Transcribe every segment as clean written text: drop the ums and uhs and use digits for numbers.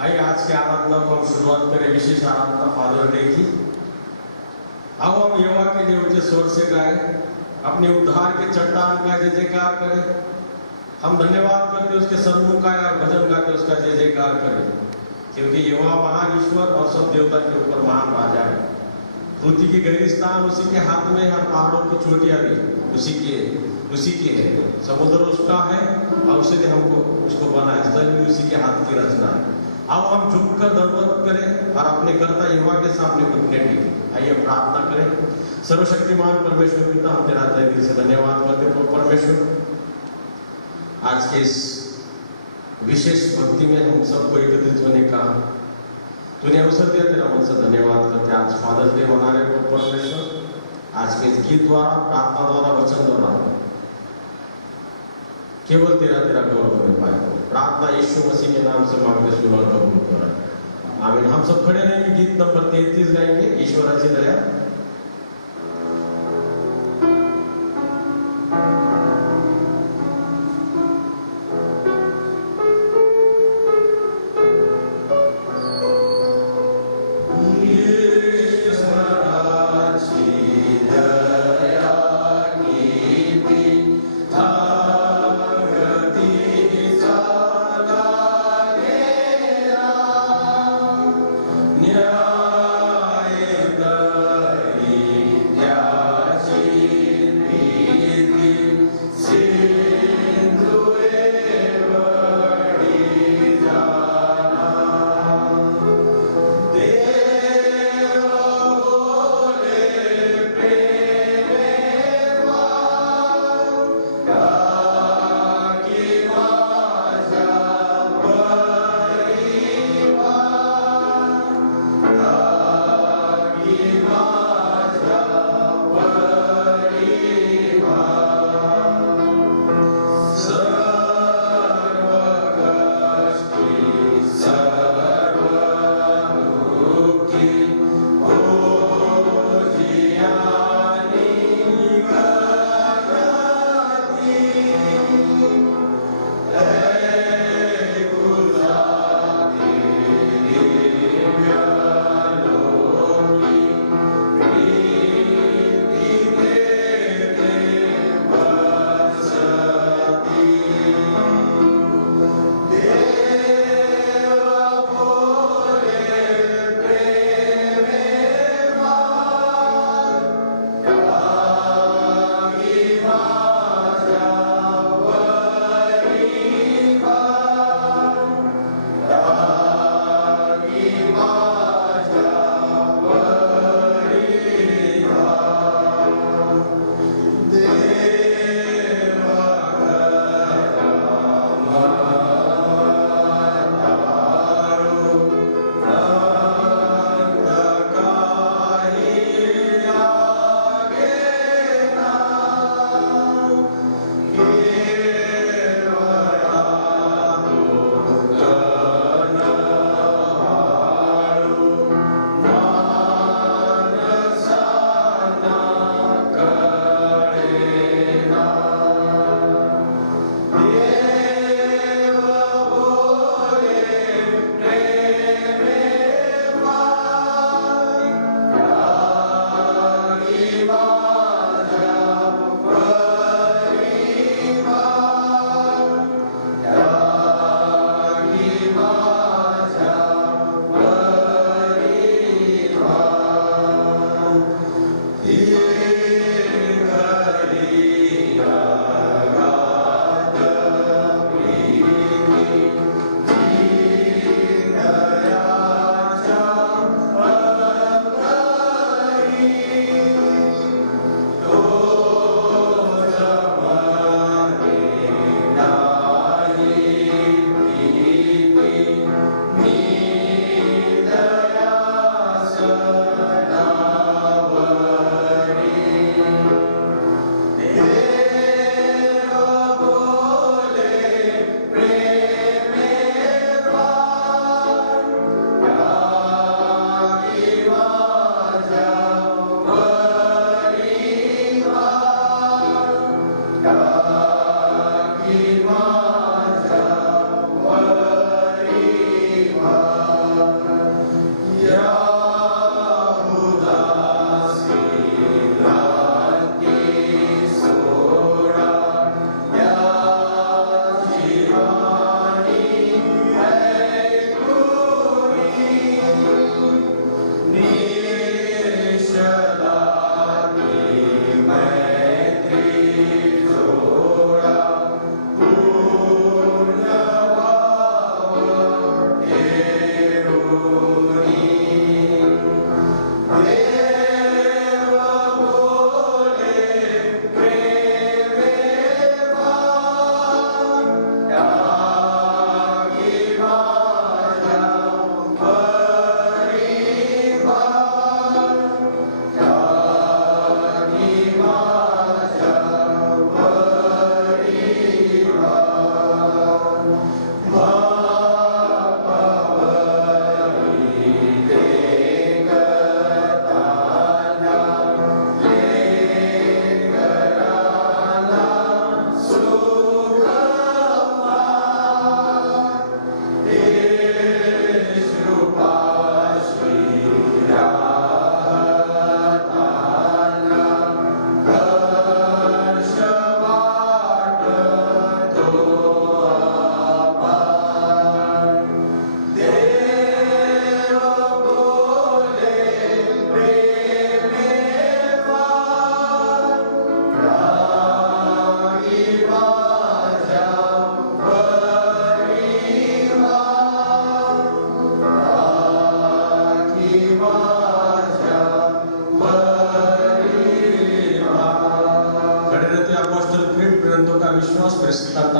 आइए आज की आराधना को हम शुरुआत करें विशेष आराधना फादर डे की। अब हम यहोवा के लिए ऊंचे स्वर से गाएं, अपने उद्धार के चट्टान का जय जयकार करें। हम धन्यवाद करते उसके सन्मुख आए और भजन गाते उसका जय जयकार करें, क्योंकि यहोवा महान ईश्वर और सब देवता के ऊपर महान राजा है। पृथ्वी की गहरी स्थान उसी के हाथ में है, पहाड़ों की चोटियां भी उसी की है। समुद्र उसका है और उसने हमको उसको बनाया, जल भी उसी के हाथ की रचना है। अब हम झुककर दंडवत करें और अपने कर्ता यहोवा के सामने घुटने टेकें। आइए प्रार्थना करें। सर्वशक्तिमान परमेश्वर पिता, हम तेरा तहे दिल से धन्यवाद करते हैं परमेश्वर, आज के इस विशेष भक्ति में हम सबको एकत्रित होने का तूने अवसर दिया, तेरा मन से धन्यवाद करते। आज फादर्स डे मना रहे हो परमेश्वर, आज के इस गीत द्वारा, प्रार्थना द्वारा, वचन द्वारा केवल तेरा गौरव होने पाए। प्रार्थना यीशु मसीह के नाम से मांगते सुन और कबूल करें, आमीन। हम सब खड़े रहेंगे, गीत नंबर 33 गाएंगे, ईश्वर अच्छी दया।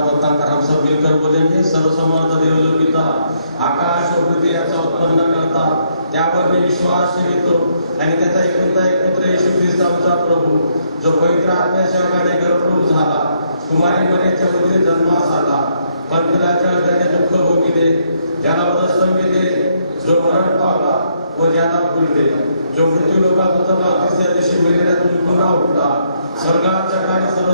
बताकर हम सब मिलकर बोलेंगे। सर्वसमर्थ देव जो पिता आकाश व पृथ्वी याचा उत्पन्न करता, त्यावर मी विश्वास ठेवतो आणि त्याचा एकुलता एक पुत्र येशू ख्रिस्त आमचा प्रभू, जो पवित्र आत्म्याच्या योगाने गर्भरूप झाला, कुमारी मरियेच्या उदरी जन्मास आला, पंथलाच्या हृदयाने दुःख भोगिले, ज्याला वधस्तंभिले, जो मरण पावला व ज्याला फुलले, जो मृत्यू लोकात उतरला, तिसऱ्या दिवशी मेलेल्यातून पुन्हा उठला, स्वर्गाच्या काही सर्व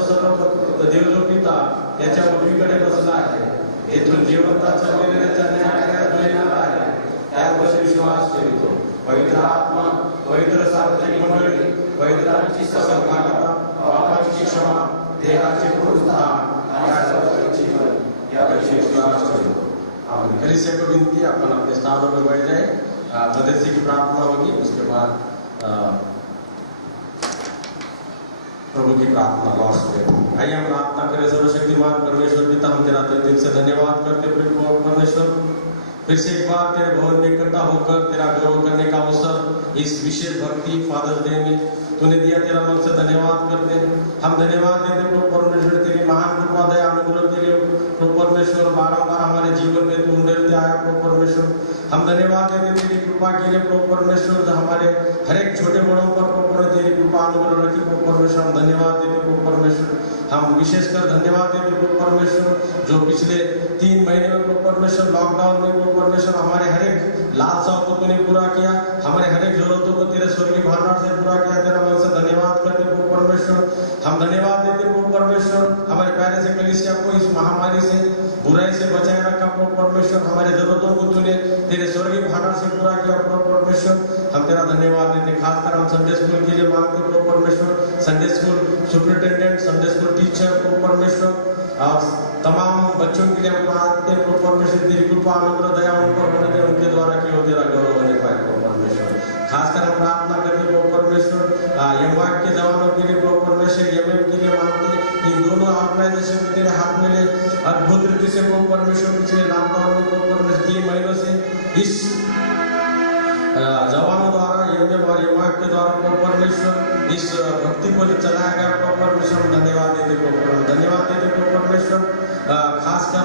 देव जो पिता याच्या उजवीकडे बसला आहे, येथून जिवंताच्या मेलेल्याच्या न्यायालयात येणार आहे, त्यावर विश्वास ठेवतो. पवित्र आत्मा, पवित्र सार्वजनिक मंडळी, पवित्रांची सहभागिता, पापांची क्षमा, देहाचे पुनरुत्थान, या सर्वांचे जीवन, यावर विश्वास ठेवतो. आमीन. कलीसिया को विनती, अपन अपने स्थानों पर बैठ जाए। मदरसे की प्रार्थना होगी, उसके बाद प्रभु की प्रार्थना लॉस करें। आइए हम प्रार्थना करें। सर्वशक्तिमान परमेश्वर पिता, हम तेरा तहे दिल से धन्यवाद करते प्रभु परमेश्वर, फिर से एक बार तेरे भवन में इकट्ठा होकर तेरा गौरव करने का अवसर इस विशेष भक्ति फादर्स डे में तूने दिया, तेरा मन से धन्यवाद करते हैं। हम धन्यवाद देते प्रभु परमेश्वर, तेरी महान कृपा दया अनुग्रह के लिए प्रभु परमेश्वर, बारंबार हमारे जीवन में तू उंडेलते आया प्रभु परमेश्वर। हम धन्यवाद देते तेरी कृपा के लिए प्रभु परमेश्वर, जो हमारे हर एक छोटे बड़ों पर प्रभु तेरी कृपा अनुग्रह रखी प्रभु परमेश्वर। हम धन्यवाद देते प्रभु परमेश्वर। हम विशेषकर धन्यवाद देते प्रभु परमेश्वर, जो पिछले 3 महीने में प्रभु परमेश्वर लॉकडाउन में प्रभु परमेश्वर हमारे हर एक लालसाओं को तूने पूरा किया, हमारे हर एक जरूरतों को तेरे स्वर्गीय भंडार से पूरा किया। तेरा मन से धन्यवाद करते प्रभु परमेश्वर। हम धन्यवाद देते प्रभु परमेश्वर, हमारे प्यारे से कलीसिया को इस महामारी से, बुराई से बचाए रखा प्रभु परमेश्वर। हमारे जरूरतों को तूने तेरे स्वर्गीय भंडार से पूरा किया प्रभु परमेश्वर। हम तेरा धन्यवाद देते। खासकर हम संडे स्कूल के लिए मांगते प्रभु परमेश्वर, Sunday school superintendent, Sunday school teacher प्रभु परमेश्वर, और तमाम बच्चों के लिए हम प्रार्थना प्रभु परमेश्वर, तेरी कृपा अनुग्रह दया उन पर होने दे, उनके द्वारा केवल तेरा गौरव होने पाए प्रभु परमेश्वर। खासकर हम प्रार्थना करते प्रभु परमेश्वर यमवाक के जवानों के लिए प्रभु परमेश्वर, यमएम के लिए मांगते, इन दोनों ऑर्गेनाइजेशन को तेरे हाथ में ले। अद्भुत रीति से प्रभु परमेश्वर पिछले लॉकडाउन में प्रभु परमेश्वर 3 महीनों से इस जवानों द्वारा, यमएम और यमवाक के द्वारा प्रभु परमेश्वर इस भक्ति को चलाया गया प्रभु परमेश्वर। धन्यवाद देते प्रभु परमेश्वर, धन्यवाद देते प्रभु परमेश्वर। खासकर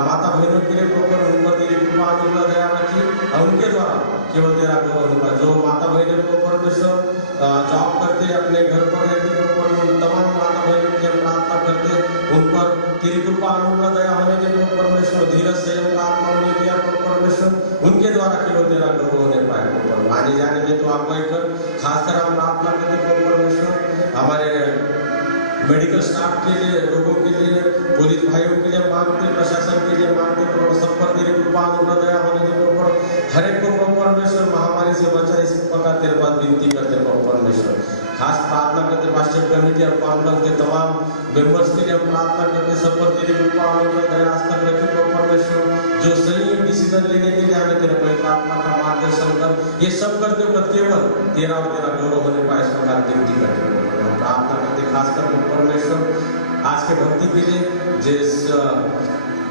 माता बहनों के लिए प्रभु उन पर तेरी कृपा अनुग्रह दया रखी, और उनके द्वारा केवल तेरा गौरव होगा। जो माता बहनें प्रभु परमेश्वर जॉब करते, अपने घर पर रहते प्रभु परमेश्वर, तमाम माता बहनों के लिए प्रार्थना करते, उन पर तेरी कृपा अनुग्रह दया होने दे प्रभु परमेश्वर। धीरज संयम का आत्मा उन्हें दिया प्रभु परमेश्वर, उनके द्वारा केवल तेरा गौरव होने पाए प्रभु परमेश्वर। आने जाने में तो आपको एक खासकर हम प्रार्थना करते प्रभु परमेश्वर, हमारे मेडिकल स्टाफ के लिए, लोगों के लिए, पुलिस भाइयों के लिए मांगते, प्रशासन के लिए मांगते प्रभु, सब पर तेरी कृपा अनुग्रह दया होने दे प्रभु। हर एक को प्रभु परमेश्वर महामारी से बचा, इस प्रकार तेरे पास विनती करते प्रभु परमेश्वर। खास प्रार्थना करते पास्टर कमेटी और कॉन्फ्रेंस के तमाम मेंबर्स के लिए हम प्रार्थना करते, सब पर तेरी कृपा अनुग्रह दया आस्था रखी प्रभु परमेश्वर। जो सही डिसीजन लेने के लिए हमें तेरे पवित्र आत्मा का मार्गदर्शन कर, ये सब करते वक्त केवल तेरा और तेरा गौरव होने पाए, इस प्रकार विनती करते प्रार्थना करते। खासकर परमेश्वर आज के भक्ति के लिए जिस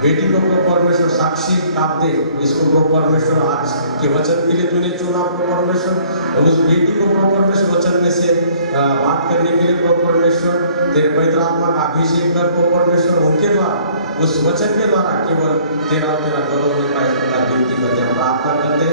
बेटी को परमेश्वर साक्षी कापते, इसको परमेश्वर आज के वचन के लिए तूने चुना परमेश्वर, और उस बेटी को परमेश्वर वचन में से बात करने के लिए परमेश्वर तेरे पवित्र आत्मा का अभिषेक कर परमेश्वर, उनके द्वारा उस वचन के द्वारा केवल तेरा गौरव होने पाए, इस प्रकार विनती करते हैं, प्रार्थना करते।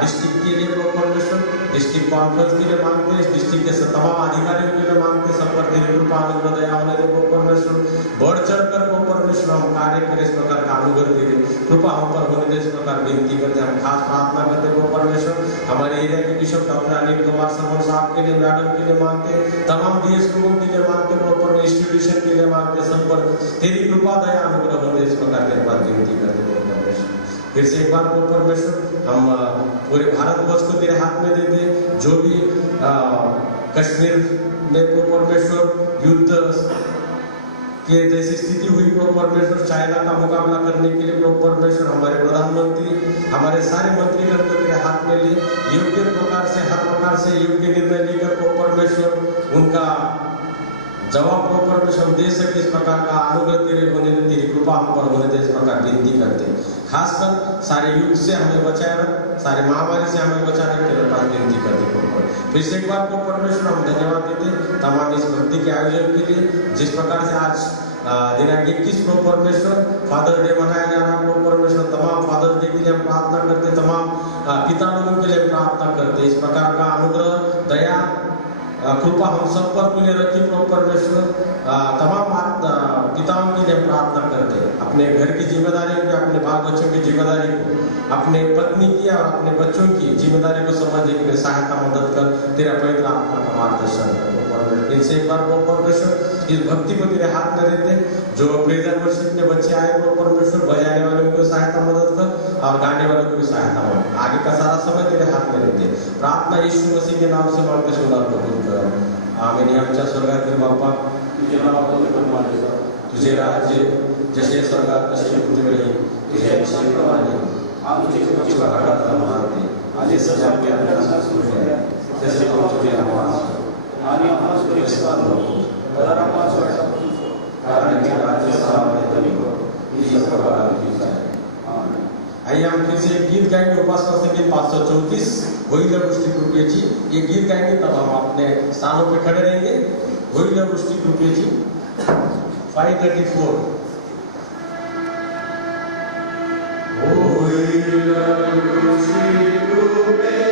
डिस्ट्रिक्ट के लिए परमेश्वर, डिस्ट्रिक्ट कॉन्फ्रेंस के लिए मांगते हैं, डिस्ट्रिक्ट के तमाम अधिकारियों के लिए मांगते, सब पर तेरी कृपा अनुग्रह दया होने दे परमेश्वर। बढ़ चढ़ कर परमेश्वर हम कार्य करें, इस प्रकार का अनुग्रह दे, कृपा हम पर होने दे, इस प्रकार विनती करते हैं। हम खास प्रार्थना करते परमेश्वर, हमारे एरिया के बिशप डॉक्टर अनिल कुमार सरवन साहब के लिए, मैडम के लिए मांगते, तमाम डीएस लोगों के लिए मांगते, इंस्टीट्यूशन के लिए मांगते, सब पर तेरी कृपा दया अनुग्रह होने, इस प्रकार तेरे पास विनती करते परमेश्वर। फिर से एक बार परमेश्वर हम पूरे भारतवर्ष को तेरे हाथ में देते, जो भी कश्मीर में परमेश्वर युद्ध के जैसी स्थिति हुई परमेश्वर, चाइना का मुकाबला करने के लिए परमेश्वर हमारे प्रधानमंत्री, हमारे सारे मंत्रीगण को तेरे हाथ में ले, योग्य प्रकार से, हर प्रकार से योग्य निर्णय लेकर परमेश्वर उनका जवाब परमेश्वर हम दे सके, इस प्रकार का अनुग्रह तेरे होने दे, तेरी कृपा हम पर होने दे, इस प्रकार विनती करते हैं। खासकर सारे युग से हमें बचाए रख, सारे महामारी से हमें बचा रख, तेरे पास विनती करते हैं। फिर से एक बार परमेश्वर हम धन्यवाद देते तमाम इस भक्ति के आयोजन के लिए, जिस प्रकार से आज दिनांक 21 प्रभु परमेश्वर फादर डे मनाया जा रहा है। प्रभु परमेश्वर तमाम फादर डे के लिए हम प्रार्थना करते, तमाम पिता लोगों के लिए प्रार्थना करते। इस प्रकार का अनुग्रह, दया, कृपा हम सब पर मिले रखी प्रभु परमेश्वर। तमाम पिताओं के लिए प्रार्थना करते हैं। अपने घर की जिम्मेदारी को, अपने बाल बच्चों की जिम्मेदारी को, अपने पत्नी की और अपने बच्चों की जिम्मेदारी को समझने के लिए सहायता मदद कर तेरा पवित्र आत्मा का मार्गदर्शन कर। इनसे एक बार प्रभु परमेश्वर इस भक्ति को तेरे हाथ में देते, जो प्रेजर वर्शिप में बच्चे आए प्रभु परमेश्वर, बजाने वालों को सहायता मदद कर और गाने वालों को भी सहायता मदद। आगे का सारा समय तेरे हाथ में देते, प्रार्थना यीशु मसीह के नाम से मांगते सुना कबूल कर। आमीन। आमच्या स्वर्गातील बाप्पा, तुझे नाव पवित्र जा, तुझे राज्य जसे स्वर्गात तसे पृथ्वीवरही तुझे इच्छेप्रमाणे आमची वाढत मारते आणि सजा करण्याचा सूर्य जसे तुझे नाम आणि आम्हाला परीक्षा नको तर आम्हाला वाटतं कारण की राज्य सामने तरी को इस प्रकार की जाए। आमीन। आइए हम फिर से एक गीत गाएंगे उपासना संगीत 534 होइल वृष्टि कृपेची। ये गीत गाएंगे तब हम अपने स्थानों पे खड़े रहेंगे। होइल वृष्टि कृपेची 534। होइल वृष्टि कृपेची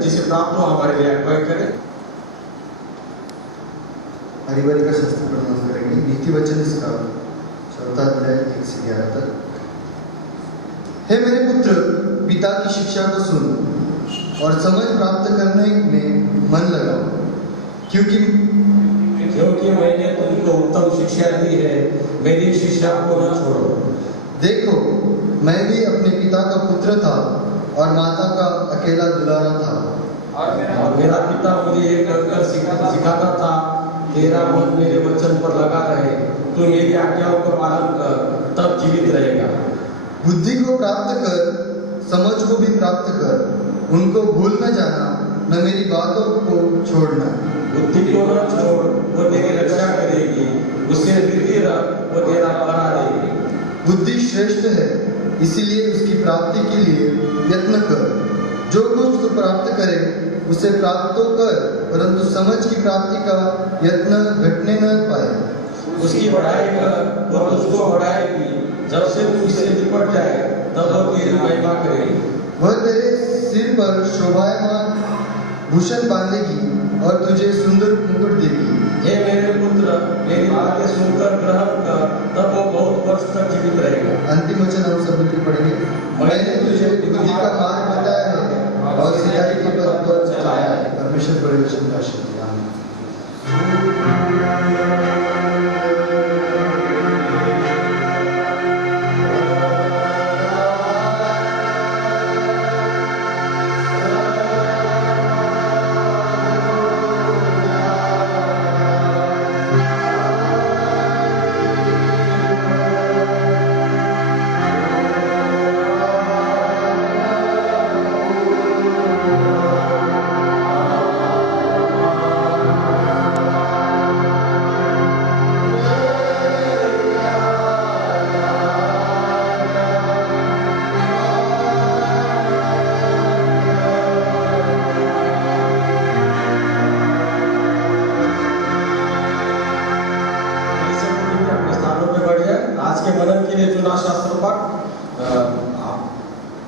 जिसे प्राप्त हो हमारे लिए अगुवाई करें। हरिवारी का शास्त्र प्रणाम करेंगे। नीति वचन इसका 4 अध्याय 1 से 11 तक। हे मेरे पुत्र, पिता की शिक्षा को सुन और समझ प्राप्त करने में मन लगाओ, क्योंकि मैंने तुमको उत्तम शिक्षा दी है, मेरी शिक्षा को न छोड़ो। देखो, मैं भी अपने पिता का पुत्र था और माता का अकेला दुलारा था, और मेरा पिता मुझे ये कहकर सिखाता था, तेरा मन मेरे वचन पर लगा रहे, तू मेरी आज्ञाओं का पालन कर, तब जीवित रहेगा। बुद्धि को प्राप्त कर, समझ को भी प्राप्त कर, उनको भूल न जाना, न मेरी बातों को छोड़ना। बुद्धि को न छोड़, वो तेरी रक्षा करेगी, उससे वृद्धि रख, वो तेरा भला देगी। बुद्धि श्रेष्ठ है, इसीलिए उसकी प्राप्ति के लिए यत्न कर। जो कुछ तू प्राप्त करे उसे प्राप्त तो कर, परंतु समझ की प्राप्ति का यत्न घटने न पाए। उसकी बढ़ाई कर, वो तुझको बढ़ाएगी। जब से तू इससे निपट जाए, तब वो तेरी महिमा करेगी। वह तेरे सिर पर शोभायमान भूषण बांधेगी और तुझे सुंदर मुकुट देगी। हे मेरे पुत्र, मेरी बातें सुनकर ग्रहण कर, तब वो बहुत वर्ष तक जीवित रहेगा। अंतिम वचन हम सब मिलकर पढ़ेंगे। मैंने तुझे बुद्धि का मार्ग बताया है और सिधाई के पथ पर चलाया है। परमेश्वर बड़े वचन का आशीर्वाद।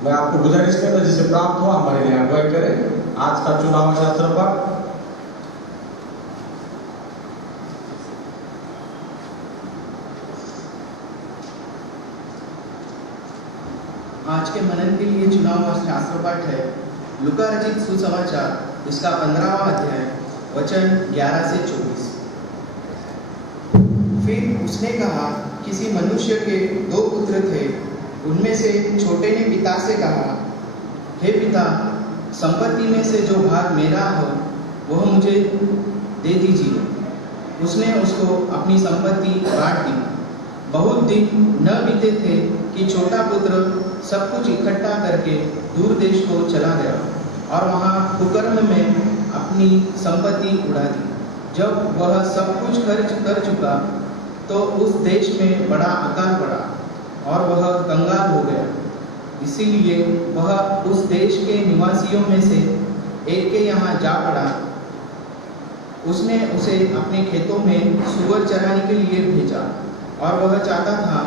मैं आपको गुजारिश करता जिसे प्राप्त हुआ हमारे लिए अगुवाई करें। आज का चुनाव शास्त्र पाठ आज के मनन के लिए चुनाव शास्त्र पाठ है लूका रचित सुसमाचार, इसका 15वां अध्याय, वचन 11 से 24। फिर उसने कहा, किसी मनुष्य के 2 पुत्र थे। उनमें से छोटे ने पिता से कहा, हे पिता, संपत्ति में से जो भाग मेरा हो वह मुझे दे दीजिए। उसने उसको अपनी संपत्ति बांट दी। बहुत दिन न बीते थे कि छोटा पुत्र सब कुछ इकट्ठा करके दूर देश को चला गया और वहाँ कुकर्म में अपनी संपत्ति उड़ा दी। जब वह सब कुछ खर्च कर चुका तो उस देश में बड़ा अकाल पड़ा और वह कंगाल हो गया। इसीलिए वह उस देश के निवासियों में से एक के यहाँ जा पड़ा। उसने उसे अपने खेतों में सूअर चराने के लिए भेजा और वह चाहता था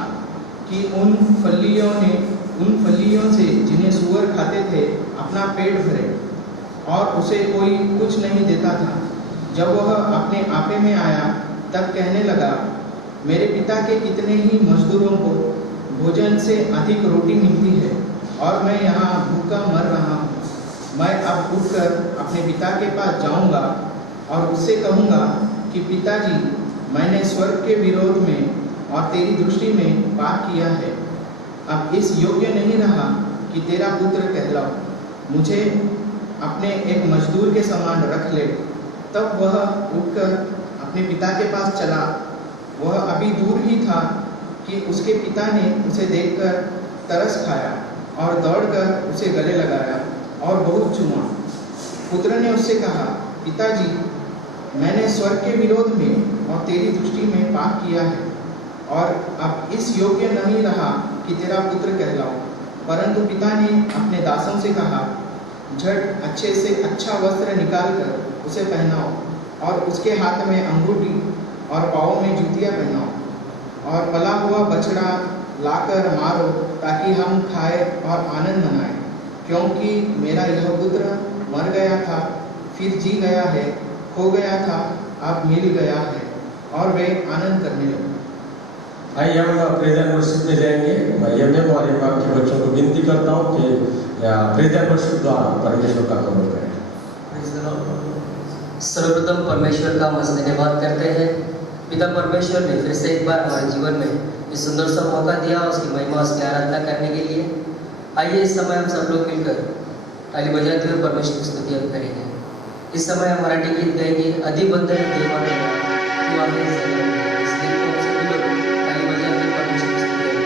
कि उन फलियों से जिन्हें सूअर खाते थे अपना पेट भरे, और उसे कोई कुछ नहीं देता था। जब वह अपने आपे में आया तब कहने लगा, मेरे पिता के कितने ही मजदूरों को भोजन से अधिक रोटी मिलती है और मैं यहाँ भूखा मर रहा हूँ। मैं अब उठकर अपने पिता के पास जाऊँगा और उससे कहूँगा कि पिताजी, मैंने स्वर्ग के विरोध में और तेरी दृष्टि में पाप किया है। अब इस योग्य नहीं रहा कि तेरा पुत्र कहलाऊं। मुझे अपने एक मजदूर के समान रख ले। तब वह उठकर अपने पिता के पास चला। वह अभी दूर ही था कि उसके पिता ने उसे देखकर तरस खाया और दौड़कर उसे गले लगाया और बहुत चूमा। पुत्र ने उससे कहा, पिताजी, मैंने स्वर्ग के विरोध में और तेरी दृष्टि में पाप किया है और अब इस योग्य नहीं रहा कि तेरा पुत्र कहलाऊं। परंतु पिता ने अपने दासों से कहा, झट अच्छे से अच्छा वस्त्र निकालकर उसे पहनाओ और उसके हाथ में अंगूठी और पाँव में जूतियाँ पहनाओ और पला हुआ बछड़ा लाकर मारो ताकि हम खाए और आनंद मनाएं। क्योंकि मेरा यह पुत्र मर गया था, फिर जी गया है, खो गया था, अब मिल गया है। और वे आनंद करने लगे। आइए हम प्रेजेंट वर्शिप में जाएंगे। मैं यम और इमाम के बच्चों को विनती करता हूँ कि प्रेजेंट वर्शिप द्वारा परमेश्वर का गौरव करें। सर्वप्रथम परमेश्वर का हम धन्यवाद करते हैं। पिता परमेश्वर ने फिर से एक बार हमारे जीवन में इस सुंदर सा मौका दिया उसकी महिमा उसकी आराधना करने के लिए। आइए इस समय हम सब लोग मिलकर ताली बजाते हुए परमेश्वर की स्तुति हम करेंगे। इस समय हम मराठी गीत गाएंगे, अधिबंधन देवा देवा तू आगे चल। इस गीत को हम सभी लोग ताली बजाते हुए परमेश्वर की स्तुति हम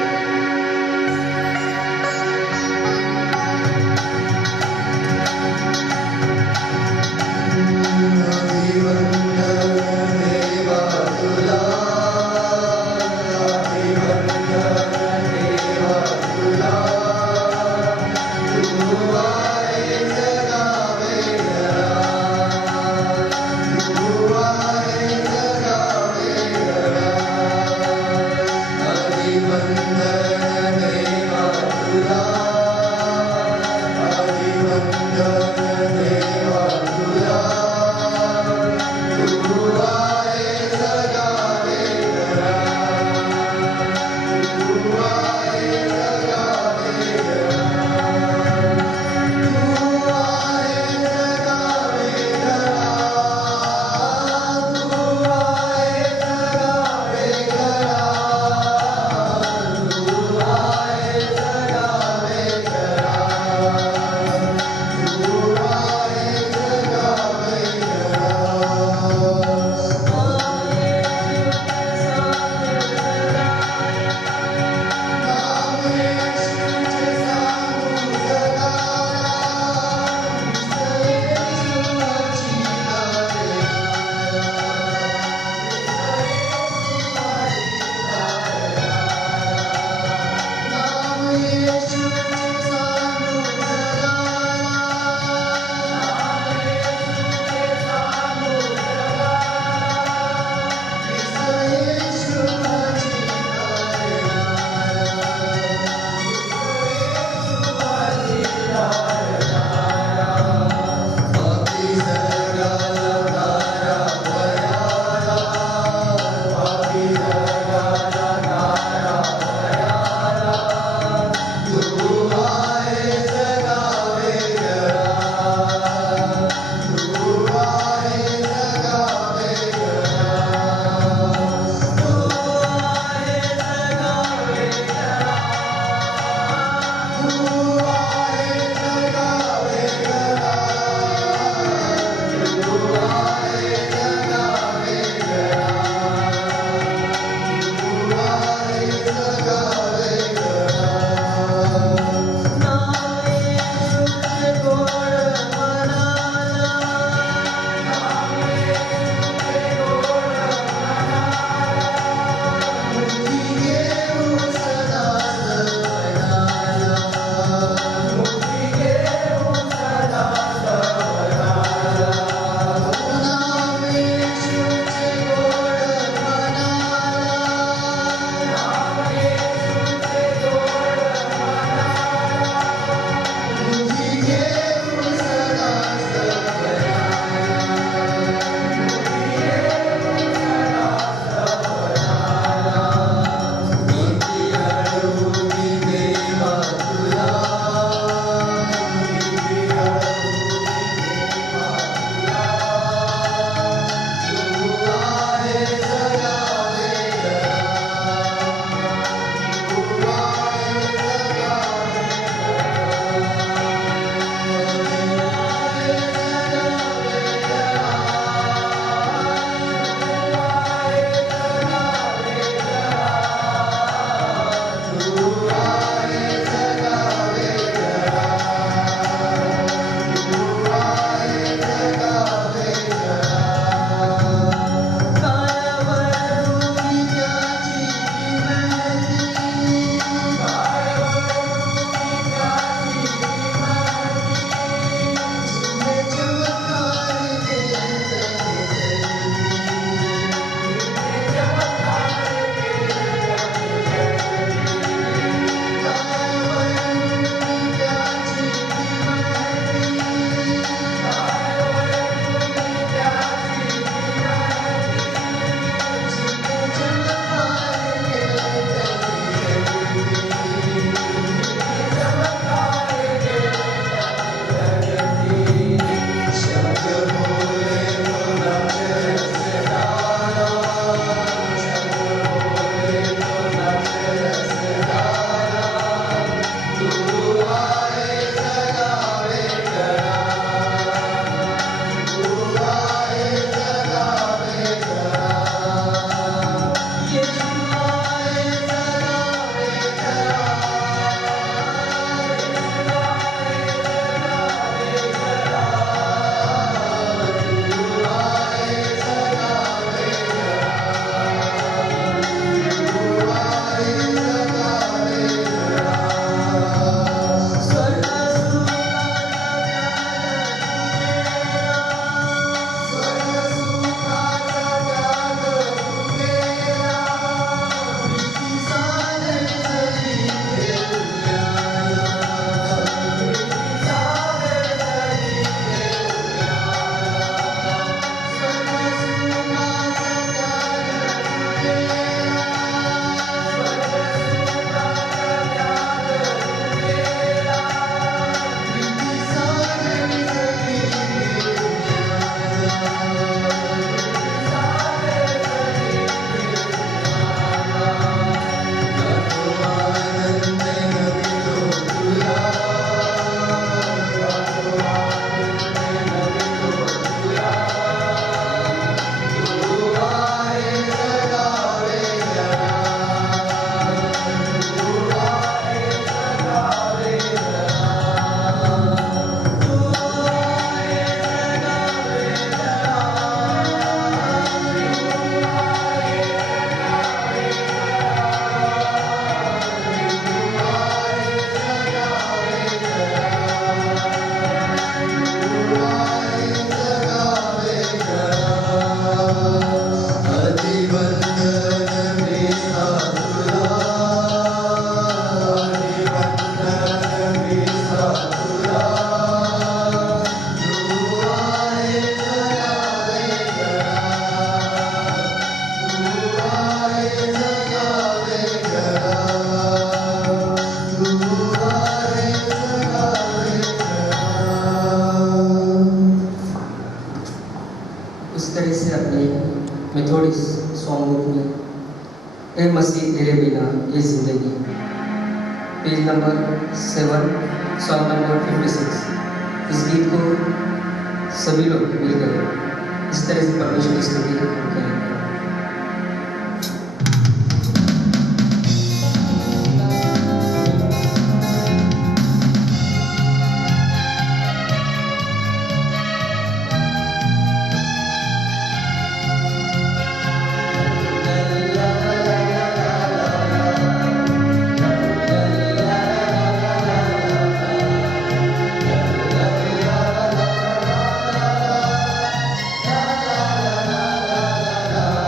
मसीह तेरे बिना ये जिंदगी। Page number 7, song number 56। इस गीत को सभी लोग मिलकर इस तरह से परमेश्वर की स्तुति करेंगे। ला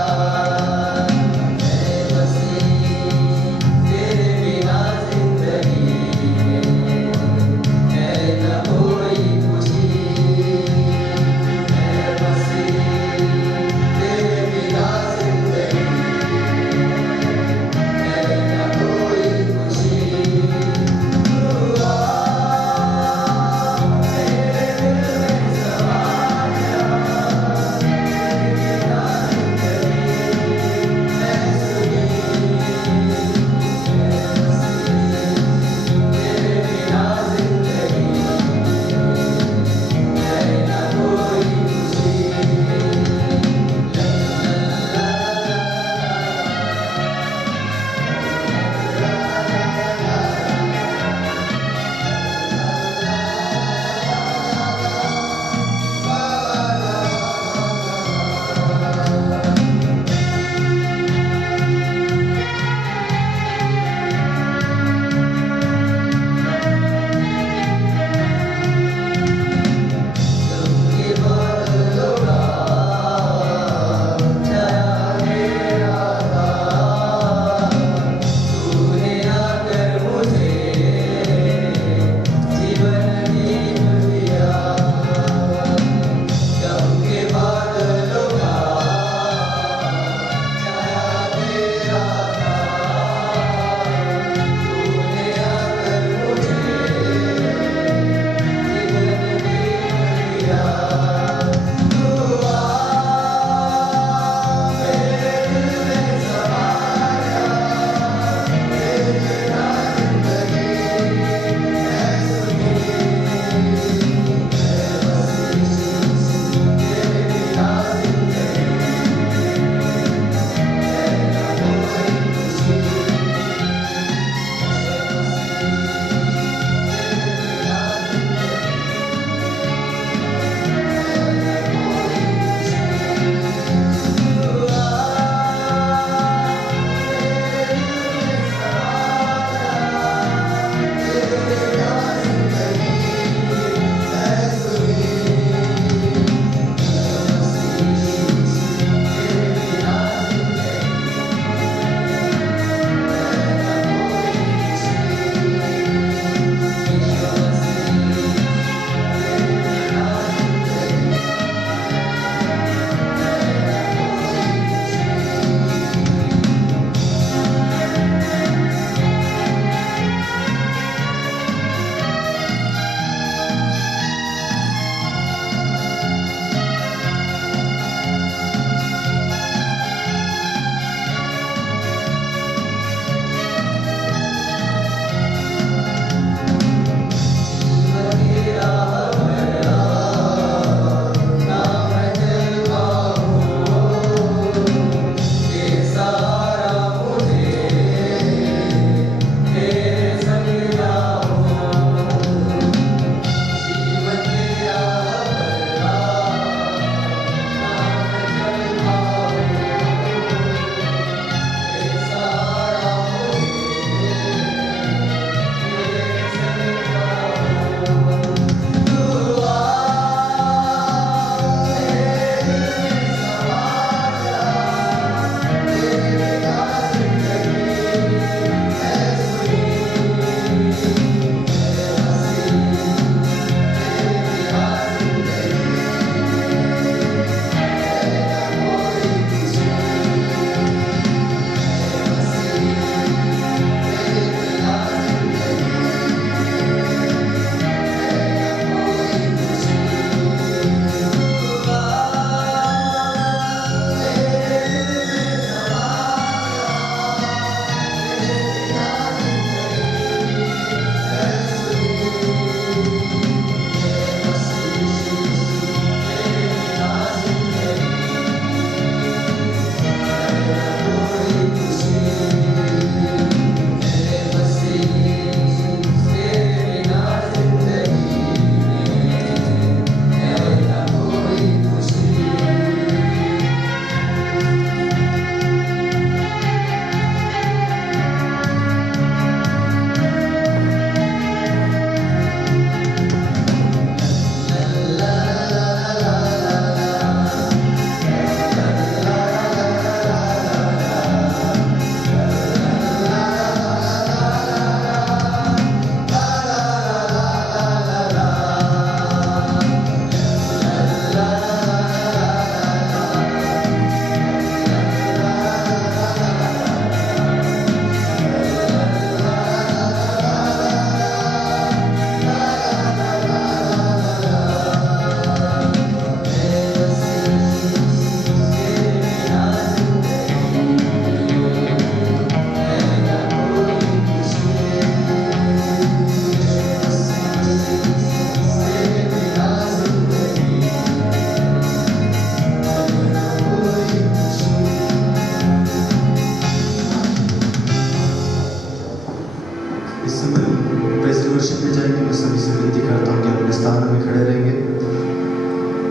जाएंगे, मैं सभी से विनती करता हूँ कि अपने स्थान में खड़े रहेंगे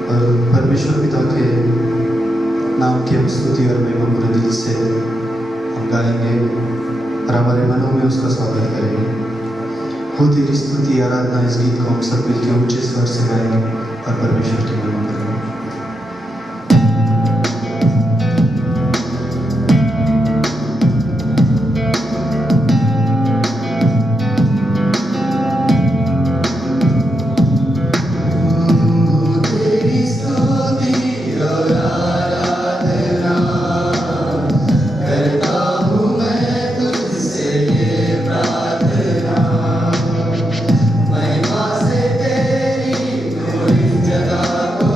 और परमेश्वर पिता के नाम की हम स्तुति और महिमा पूरे दिल से हम गाएंगे और हमारे मनों में उसका स्वागत करेंगे। हो तेरी स्तुति आराधना, इस गीत को हम सब मिलकर ऊंचे स्वर से गाएंगे और परमेश्वर की महिमा करेंगे। महिमा से तेरी पूरी जगह को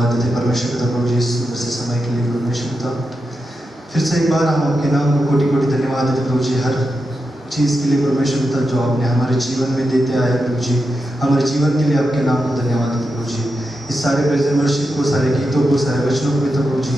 धन्यवाद देते परमेश्वर पिता प्रभु जी इस सुंदर से समय के लिए परमेश्वर पिता। फिर से एक बार हम आपके नाम को कोटि कोटि धन्यवाद देते प्रभु जी हर चीज़ के लिए परमेश्वर पिता जो आपने हमारे जीवन में देते आए प्रभु जी। हमारे जीवन के लिए आपके नाम को धन्यवाद देते प्रभु जी। इस सारे प्रेजेंट वर्शिप को, सारे गीतों को, सारे वचनों को पिता प्रभु जी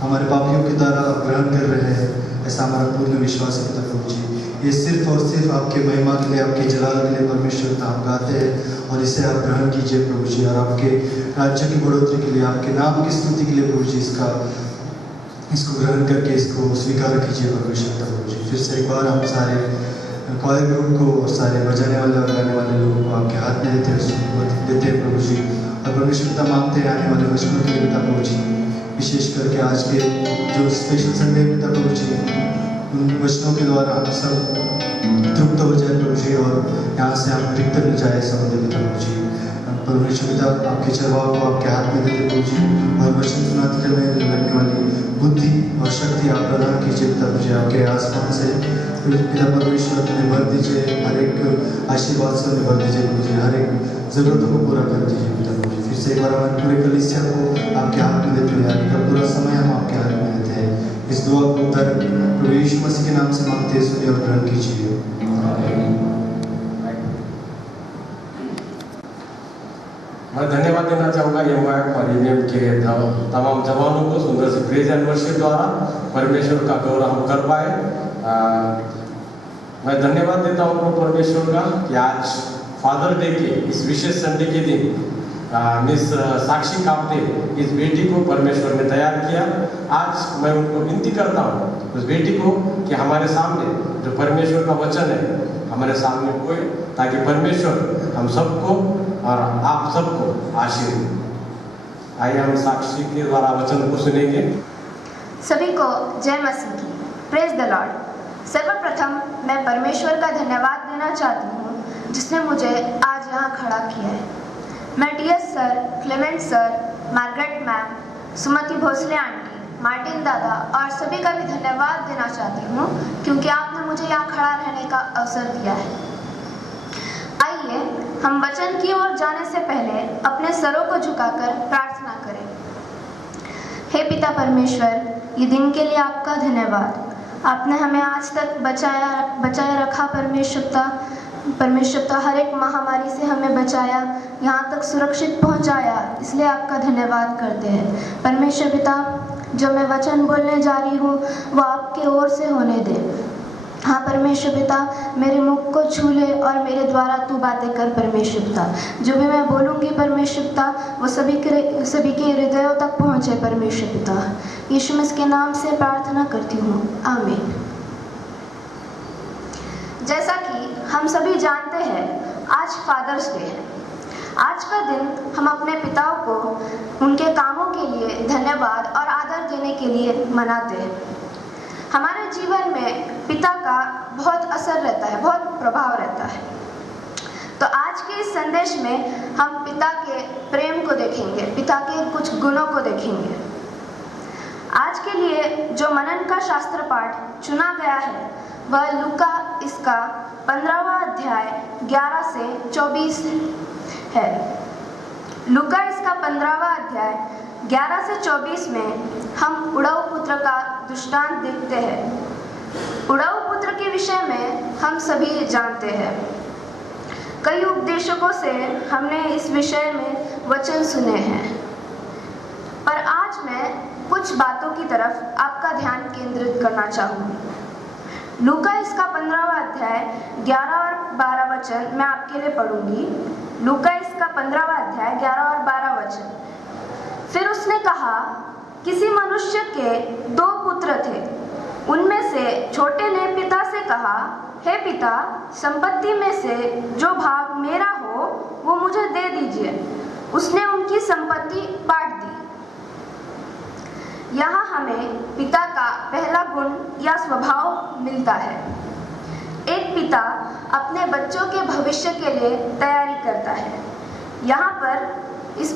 हमारे पापियों की द्वारा आप ग्रहण कर रहे हैं, ऐसा हमारा पूर्ण विश्वास है पिता प्रभु जी। ये सिर्फ और सिर्फ आपके महिमा के लिए, आपके जलाल के लिए परमेश्वर पिता हम गाते हैं और इसे आप ग्रहण कीजिए प्रभु जी। और आपके राज्य की बढ़ोतरी के लिए, आपके नाम की स्तुति के लिए प्रभु जी इसको ग्रहण करके इसको स्वीकार कीजिए परमेश्वर पिता प्रभु जी। फिर से एक बार हम सारे क्वायर ग्रुप को और सारे बजाने वाले और गाने वाले लोगों को आपके हाथ में देते हैं प्रभु जी। और परमेश्वर पिता मांगते हैं आने वाले वचनों के लिए पिता प्रभु जी, विशेष करके आज के जो स्पेशल संडे पिता प्रभु जी, उन वचनों के द्वारा हम सब तृप्त हो जाए प्रभु जी और यहाँ से हम रिक्त न जाए समुद्र पिता प्रभु जी। परमेश्वर पिता आपके चरवाह को आपके हाथ में देते प्रभु जी और वचन सुनाते समय लगने वाली बुद्धि और शक्ति आप प्रदान कीजिए पिता प्रभु जी। आपके आसमान से पिता परमेश्वर ने भर दीजिए, हर एक आशीर्वाद से भर दीजिए प्रभु जी, हर एक जरूरतों को पूरा कर दीजिए पिता प्रभु जी। फिर से एक बार हमारे पूरे कलीसिया को आपके हाथ में देते हुए आगे का पूरा समय हम आपके हाथ में देते हैं। इस दुआ को उद्धार प्रभु यीशु मसीह के नाम से मांगते हैं, सुनिए और ग्रहण कीजिए। मैं धन्यवाद देना चाहूँगा एमवाईएफ और ईवीएम के तमाम जवानों को सुंदर से प्रेज एंड वर्शिप द्वारा परमेश्वर का गौरव हम कर पाए। मैं धन्यवाद देता हूँ परमेश्वर का कि आज फादर डे के इस विशेष संडे के दिन मिस साक्षी काप्ते इस बेटी को परमेश्वर ने तैयार किया। आज मैं उनको विनती करता हूँ उस बेटी को कि हमारे सामने जो परमेश्वर का वचन है हमारे सामने कोई, ताकि परमेश्वर हम सबको और आप सबको आशीर्वाद। आइए हम साक्षी के द्वारा वचन को सुनेंगे। सभी को जय मसीह की, प्रेज द लॉर्ड। सर्वप्रथम मैं परमेश्वर का धन्यवाद देना चाहती हूँ जिसने मुझे आज यहाँ खड़ा किया है। मैं TS sir, Clement sir, Margaret ma'am, Sumati Bhosle aunty, Martin दादा और सभी का भी धन्यवाद देना चाहती हूँ क्योंकि आपने मुझे यहाँ खड़ा रहने का अवसर दिया है। आइए हम वचन की ओर जाने से पहले अपने सरों को झुकाकर प्रार्थना करें। हे पिता परमेश्वर, ये दिन के लिए आपका धन्यवाद। आपने हमें आज तक बचाया रखा परमेश्वर हर एक महामारी से हमें बचाया, यहाँ तक सुरक्षित पहुँचाया, इसलिए आपका धन्यवाद करते हैं। परमेश्वर पिता, जो मैं वचन बोलने जा रही हूँ वो आपके ओर से होने दे। हाँ परमेश्वर पिता, मेरे मुख को छू ले और मेरे द्वारा तू बातें कर परमेश्वर पिता। जो भी मैं बोलूँगी परमेश्वर पिता वो सभी के हृदयों तक पहुँचे परमेश्वर पिता। यीशु मसीह के नाम से प्रार्थना करती हूँ, आमीन। जैसा कि हम सभी जानते हैं आज फादर्स डे है। आज का दिन हम अपने पिताओं को उनके कामों के लिए धन्यवाद और आदर देने के लिए मनाते हैं। हमारे जीवन में पिता का बहुत असर रहता है, बहुत प्रभाव रहता है। तो आज के इस संदेश में हम पिता के प्रेम को देखेंगे, पिता के कुछ गुणों को देखेंगे। आज के लिए जो मनन का शास्त्र पाठ चुना गया है वह लूका इसका 15वां अध्याय 11 से 24 है। लूका इसका 15वां अध्याय 11 से 24 में हम उड़ाऊ पुत्र का दृष्टांत देखते हैं। उड़ाऊ पुत्र के विषय में हम सभी जानते हैं। कई उपदेशकों से हमने इस विषय में वचन सुने हैं, पर आज मैं कुछ बातों की तरफ आपका ध्यान केंद्रित करना चाहूँगी। लूका इसका 15वां अध्याय 11 और 12 वचन मैं आपके लिए पढ़ूंगी। लूका इसका 15वां अध्याय 11 और 12 वचन। फिर उसने कहा, किसी मनुष्य के 2 पुत्र थे। उनमें से छोटे ने पिता से कहा, हे पिता, संपत्ति में से जो भाग मेरा हो वो मुझे दे दीजिए। उसने उनकी संपत्ति बांट दी। यहाँ हमें पिता का पहला गुण या स्वभाव मिलता है। एक पिता अपने बच्चों के भविष्य के लिए तैयारी करता है। यहाँ पर इस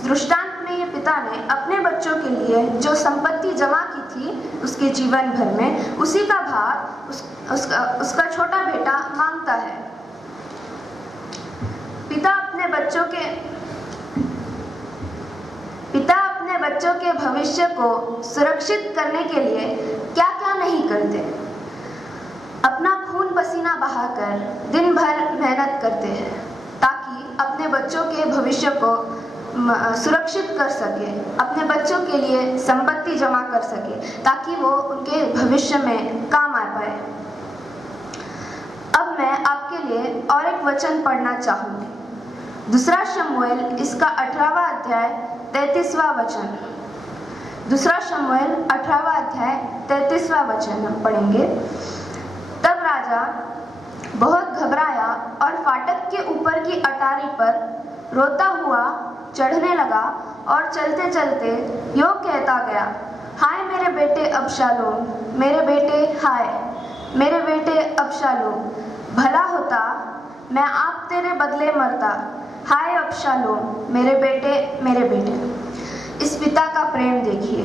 दृष्टांत में ये पिता ने अपने बच्चों के लिए जो संपत्ति जमा की थी उसके जीवन भर में, उसी का भाग उसका छोटा बेटा मांगता है। पिता अपने बच्चों के बच्चों के भविष्य को सुरक्षित करने के लिए क्या क्या नहीं करते। अपना खून पसीना बहाकर दिन भर मेहनत करते हैं ताकि अपने बच्चों के भविष्य को सुरक्षित कर सके, अपने बच्चों के लिए संपत्ति जमा कर सके ताकि वो उनके भविष्य में काम आ पाए। अब मैं आपके लिए और एक वचन पढ़ना चाहूंगी। दूसरा शमूएल इसका 18वां अध्याय 33वां वचन। दूसरा शमूएल 18वां अध्याय 33वां वचन हम पढ़ेंगे। तब राजा बहुत घबराया और फाटक के ऊपर की अटारी पर रोता हुआ चढ़ने लगा और चलते चलते यो कहता गया, हाय मेरे बेटे अबशालोम, मेरे बेटे, हाय मेरे बेटे अबशालोम, भला होता मैं आप तेरे बदले मरता, हाय अबशालोम, मेरे बेटे, मेरे बेटे। इस पिता का प्रेम देखिए।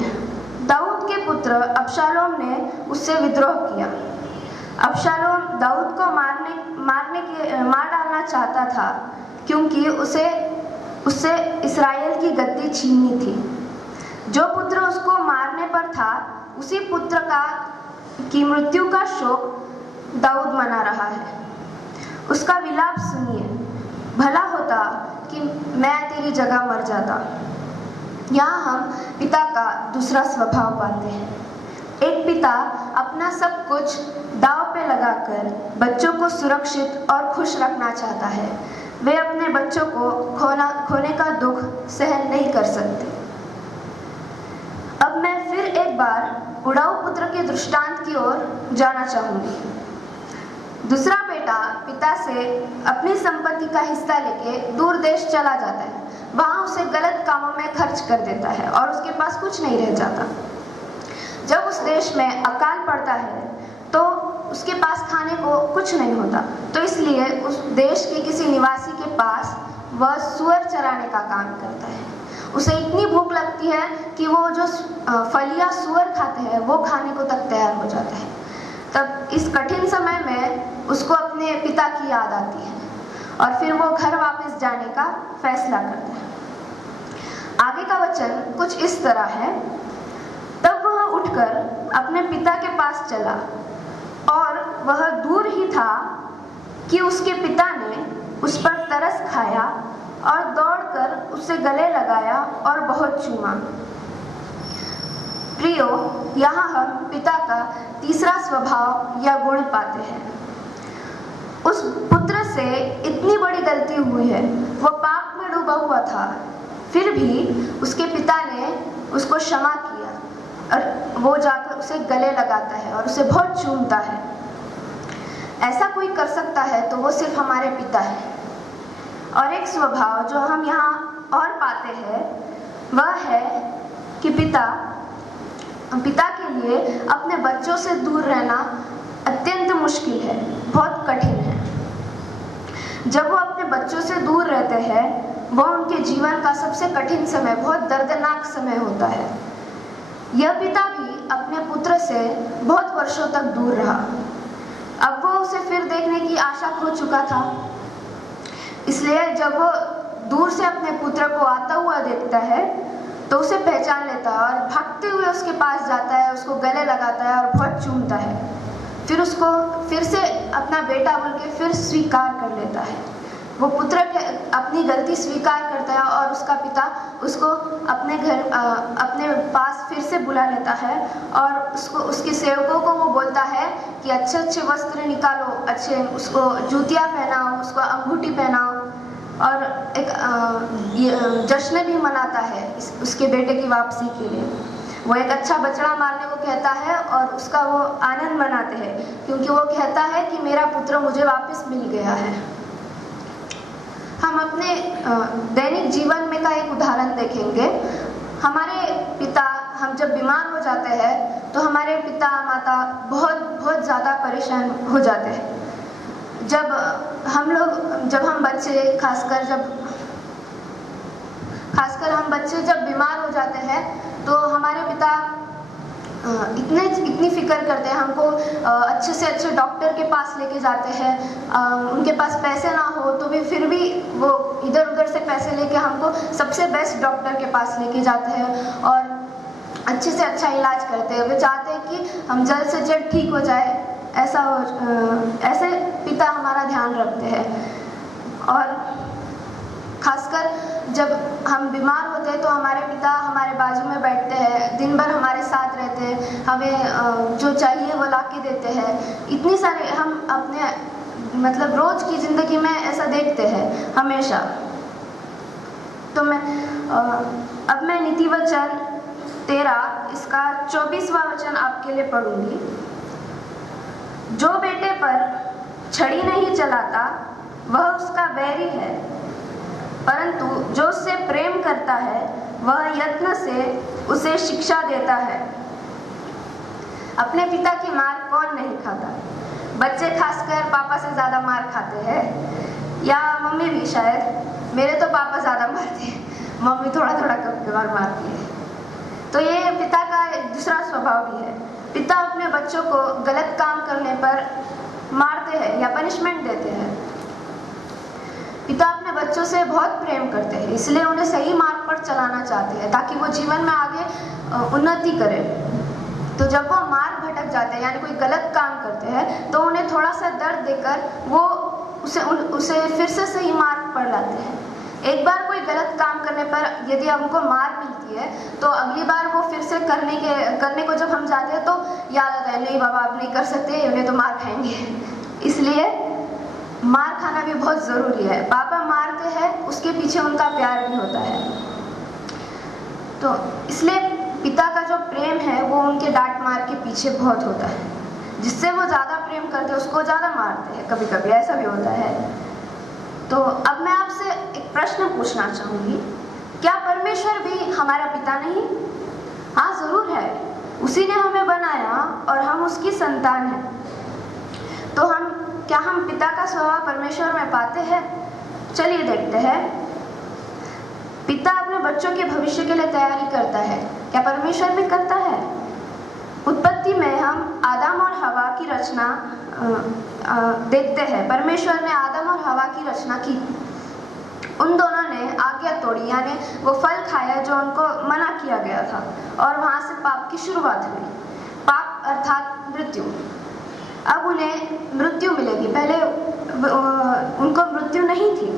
दाऊद के पुत्र अबशालोम ने उससे विद्रोह किया। अबशालोम दाऊद को मार डालना चाहता था क्योंकि उससे इस्राएल की गद्दी छीननी थी। जो पुत्र उसको मारने पर था उसी पुत्र की मृत्यु का शोक दाऊद मना रहा है। उसका विलाप सुनिए, भला होता कि मैं तेरी जगह मर जाता। यहाँ हम पिता का दूसरा स्वभाव पाते हैं। एक पिता अपना सब कुछ दांव पे लगाकर बच्चों को सुरक्षित और खुश रखना चाहता है। वे अपने बच्चों को खोने का दुख सहन नहीं कर सकते। अब मैं फिर एक बार उड़ाऊ पुत्र के दृष्टांत की ओर जाना चाहूंगी। दूसरा बेटा पिता से अपनी संपत्ति का हिस्सा लेके दूर देश चला जाता है। वहां उसे गलत कामों में खर्च कर देता है और उसके पास कुछ नहीं रह जाता। जब उस देश में अकाल पड़ता है तो उसके पास खाने को कुछ नहीं होता, तो इसलिए उस देश के किसी निवासी के पास वह सुअर चराने का काम करता है। उसे इतनी भूख लगती है कि वो जो फलियां सुअर खाते हैं वो खाने को तक तैयार हो जाता है। तब इस कठिन समय में उसको अपने पिता की याद आती है और फिर वो घर वापस जाने का फैसला करता है। आगे का वचन कुछ इस तरह है, तब वह उठकर अपने पिता के पास चला और वह दूर ही था कि उसके पिता ने उस पर तरस खाया और दौड़कर उसे गले लगाया और बहुत चूमा। प्रियो, यहाँ हम पिता का तीसरा स्वभाव या गुण पाते हैं। उस पुत्र से इतनी बड़ी गलती हुई है, वह पाप में डूबा हुआ था, फिर भी उसके पिता ने उसको क्षमा किया और वो जाकर उसे गले लगाता है और उसे बहुत चूमता है। ऐसा कोई कर सकता है तो वो सिर्फ हमारे पिता है। और एक स्वभाव जो हम यहाँ और पाते हैं वह है कि पिता के लिए अपने बच्चों से दूर रहना अत्यंत मुश्किल है, बहुत कठिन है। जब वो अपने बच्चों से दूर रहते हैं वह उनके जीवन का सबसे कठिन समय, बहुत दर्दनाक समय होता है। यह पिता भी अपने पुत्र से बहुत वर्षों तक दूर रहा। अब वो उसे फिर देखने की आशा खो चुका था, इसलिए जब वो दूर से अपने पुत्र को आता हुआ देखता है तो उसे पहचान लेता है और भागते हुए उसके पास जाता है, उसको गले लगाता है और बहुत चूमता है। फिर उसको फिर से अपना बेटा बोल के फिर स्वीकार कर लेता है। वो पुत्र अपनी गलती स्वीकार करता है और उसका पिता उसको अपने पास फिर से बुला लेता है और उसके सेवकों को वो बोलता है कि अच्छे अच्छे वस्त्र निकालो, उसको जूतियाँ पहनाओ, उसको अंगूठी पहनाओ और एक जश्न भी मनाता है उसके बेटे की वापसी के लिए। वो एक अच्छा बछड़ा मारने को कहता है और उसका वो आनंद मनाते हैं क्योंकि वो कहता है कि मेरा पुत्र मुझे वापस मिल गया है। हम अपने दैनिक जीवन में का एक उदाहरण देखेंगे। हमारे पिता, हम जब बीमार हो जाते हैं तो हमारे पिता माता बहुत ज़्यादा परेशान हो जाते हैं। जब हम बच्चे खासकर हम बच्चे जब बीमार हो जाते हैं तो हमारे पिता इतनी फिक्र करते हैं, हमको अच्छे से अच्छे डॉक्टर के पास लेके जाते हैं। उनके पास पैसे ना हो तो भी फिर भी वो इधर उधर से पैसे लेके हमको सबसे बेस्ट डॉक्टर के पास लेके जाते हैं और अच्छे से अच्छा इलाज करते हैं। वे चाहते हैं कि हम जल्द से जल्द ठीक हो जाए, ऐसे पिता हमारा ध्यान रखते हैं। और खासकर जब हम बीमार होते हैं तो हमारे पिता हमारे बाजू में बैठते हैं, दिन भर हमारे साथ रहते हैं, हमें जो चाहिए वो ला के देते हैं। इतनी सारे हम अपने मतलब रोज की ज़िंदगी में ऐसा देखते हैं हमेशा। तो अब मैं नीति वचन 13 इसका 24वां वचन आपके लिए पढ़ूंगी। जो बेटे पर छड़ी नहीं चलाता वह उसका बैरी है, परंतु जो उससे प्रेम करता है वह यत्न से उसे शिक्षा देता है। अपने पिता की मार कौन नहीं खाता? बच्चे खासकर पापा से ज़्यादा मार खाते हैं, या मम्मी भी शायद। मेरे तो पापा ज़्यादा मारते हैं, मम्मी थोड़ा थोड़ा कभी कभार मारती है। तो ये पिता का एक दूसरा स्वभाव भी है। पिता अपने बच्चों को गलत काम करने पर मारते हैं या पनिशमेंट देते हैं। पिता अपने बच्चों से बहुत प्रेम करते हैं, इसलिए उन्हें सही मार्ग पर चलाना चाहते हैं ताकि वो जीवन में आगे उन्नति करें। तो जब वो मार्ग भटक जाते हैं यानी कोई गलत काम करते हैं तो उन्हें थोड़ा सा दर्द देकर वो उसे फिर से सही मार्ग पर लाते हैं। एक बार कोई गलत काम करने पर यदि हमको मार मिलती है तो अगली बार वो फिर से करने को जब हम जाते हैं तो याद आता है, नहीं बाबा अब नहीं कर सकते, उन्हें तो मार खाएंगे। इसलिए मार खाना भी बहुत ज़रूरी है। पापा मारते हैं, उसके पीछे उनका प्यार भी होता है। तो इसलिए पिता का जो प्रेम है वो उनके डांट मार के पीछे बहुत होता है। जिससे वो ज़्यादा प्रेम करते हैं उसको ज़्यादा मारते हैं, कभी कभी ऐसा भी होता है। तो अब मैं आपसे एक प्रश्न पूछना चाहूँगी, क्या परमेश्वर भी हमारा पिता नहीं? हाँ, ज़रूर है। उसी ने हमें बनाया और हम उसकी संतान हैं। तो क्या हम पिता का स्वभाव परमेश्वर में पाते हैं? चलिए देखते हैं। पिता अपने बच्चों के भविष्य के लिए तैयारी करता है, क्या परमेश्वर भी करता है? उत्पत्ति में हम आदम और हवा की रचना देखते हैं। परमेश्वर ने आदम और हवा की रचना की। उन दोनों ने आज्ञा तोड़ी, यानी वो फल खाया जो उनको मना किया गया था, और वहाँ से पाप की शुरुआत हुई। पाप अर्थात मृत्यु। अब उन्हें मृत्यु मिलेगी, पहले उनको मृत्यु नहीं थी।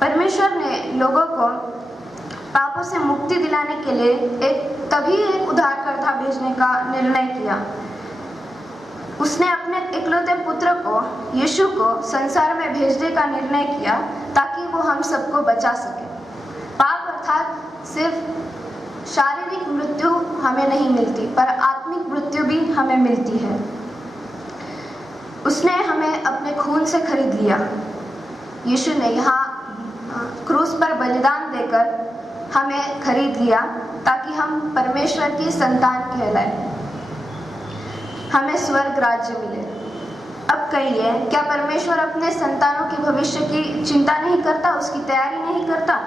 परमेश्वर ने लोगों को पापों से मुक्ति दिलाने के लिए एक उद्धारकर्ता भेजने का निर्णय किया। उसने अपने इकलौते पुत्र को, यीशु को संसार में भेजने का निर्णय किया ताकि वो हम सबको बचा सके। पाप अर्थात सिर्फ शारीरिक मृत्यु हमें नहीं मिलती, पर आत्मिक मृत्यु भी हमें मिलती है। उसने हमें अपने खून से खरीद लिया। यीशु ने यहाँ क्रूस पर बलिदान देकर हमें खरीद लिया ताकि हम परमेश्वर की संतान कहलाएं, हमें स्वर्ग राज्य मिले। अब कहिए, क्या परमेश्वर अपने संतानों के भविष्य की चिंता नहीं करता, उसकी तैयारी नहीं करता?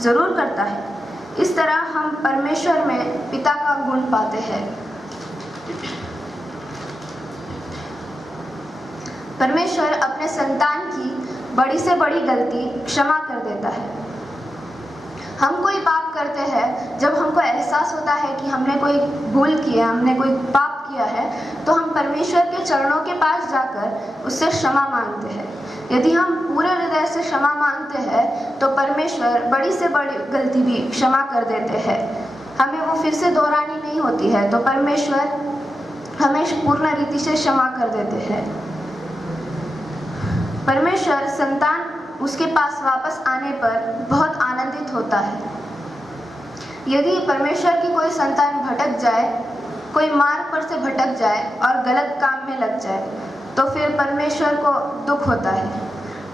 जरूर करता है। इस तरह हम परमेश्वर में पिता का गुण पाते हैं। परमेश्वर अपने संतान की बड़ी से बड़ी गलती क्षमा कर देता है। हम कोई पाप करते हैं, जब हमको एहसास होता है कि हमने कोई भूल किया, हमने कोई पाप किया है, तो हम परमेश्वर के चरणों के पास जाकर उससे क्षमा मांगते हैं। यदि हम पूरे हृदय से क्षमा मांगते हैं तो परमेश्वर बड़ी से बड़ी गलती भी क्षमा कर देते हैं। हमें वो फिर से दोहरानी नहीं होती है, तो परमेश्वर हमें पूर्ण रीति से क्षमा कर देते हैं। परमेश्वर संतान उसके पास वापस आने पर बहुत आनंदित होता है। यदि परमेश्वर की कोई संतान भटक जाए, कोई मार्ग पर से भटक जाए और गलत काम में लग जाए, तो फिर परमेश्वर को दुख होता है।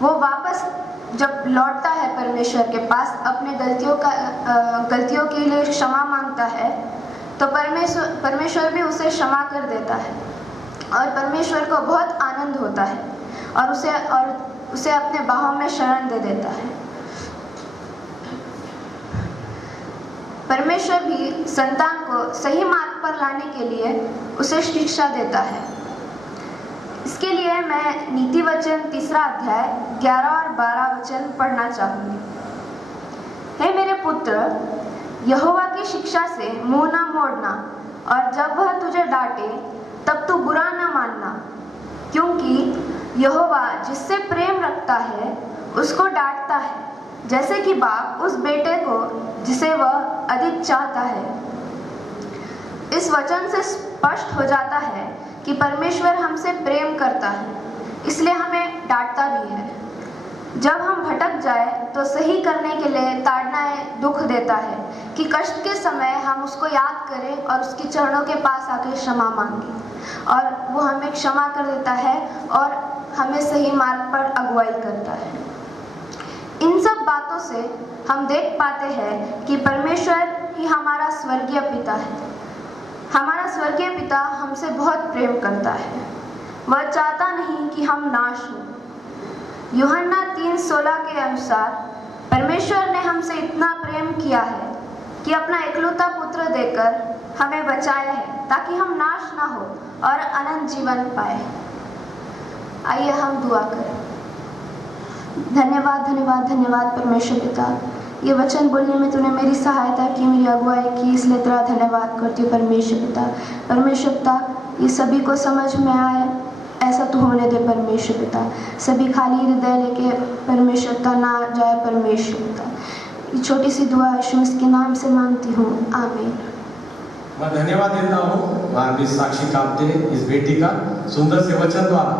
वो वापस जब लौटता है परमेश्वर के पास, अपने गलतियों के लिए क्षमा मांगता है, तो परमेश्वर भी उसे क्षमा कर देता है और परमेश्वर को बहुत आनंद होता है और उसे अपने बाहों में शरण दे देता है। परमेश्वर भी संतान को सही मार्ग पर लाने के लिए उसे शिक्षा देता है। इसके लिए मैं नीति वचन 3 अध्याय 11 और 12 वचन पढ़ना चाहूँगी। हे मेरे पुत्र, यहोवा की शिक्षा से मुंह न मोड़ना, और जब वह तुझे डांटे तब तू बुरा न मानना, क्योंकि यहोवा जिससे प्रेम रखता है उसको डांटता है, जैसे कि बाप उस बेटे को जिसे वह अधिक चाहता है। इस वचन से स्पष्ट हो जाता है कि परमेश्वर हमसे प्रेम करता है, इसलिए हमें डांटता भी है। जब हम भटक जाए तो सही करने के लिए ताड़नाएं दुख देता है कि कष्ट के समय हम उसको याद करें और उसके चरणों के पास आकर क्षमा मांगें, और वो हमें क्षमा कर देता है और हमें सही मार्ग पर अगुवाई करता है। इन सब बातों से हम देख पाते हैं कि परमेश्वर ही हमारा स्वर्गीय पिता है। हमारा स्वर्गीय पिता हमसे बहुत प्रेम करता है। वह चाहता नहीं कि हम नाश हों। यूहन्ना 3:16 के अनुसार परमेश्वर ने हमसे इतना प्रेम किया है कि अपना इकलौता पुत्र देकर हमें बचाया है, ताकि हम नाश ना हो और अनंत जीवन पाए। आइए हम दुआ करें। धन्यवाद धन्यवाद धन्यवाद परमेश्वर पिता, ये वचन बोलने में तूने मेरी सहायता की, मेरी अगुवाई की, इसलिए तेरा धन्यवाद करती हूँ परमेश्वर पिता। परमेश्वर पिता, ये सभी को समझ में आए ऐसा तू होने दे परमेश्वर पिता। सभी खाली हृदय लेके परमेश्वर पिता ना जाए परमेश्वर पिता। ये छोटी सी दुआ यीशु मसीह के नाम से मांगती हूँ, आमीन। मैं धन्यवाद देता हूँ मानवीय साक्षी काप्ते इस बेटी का सुंदर से वचन द्वारा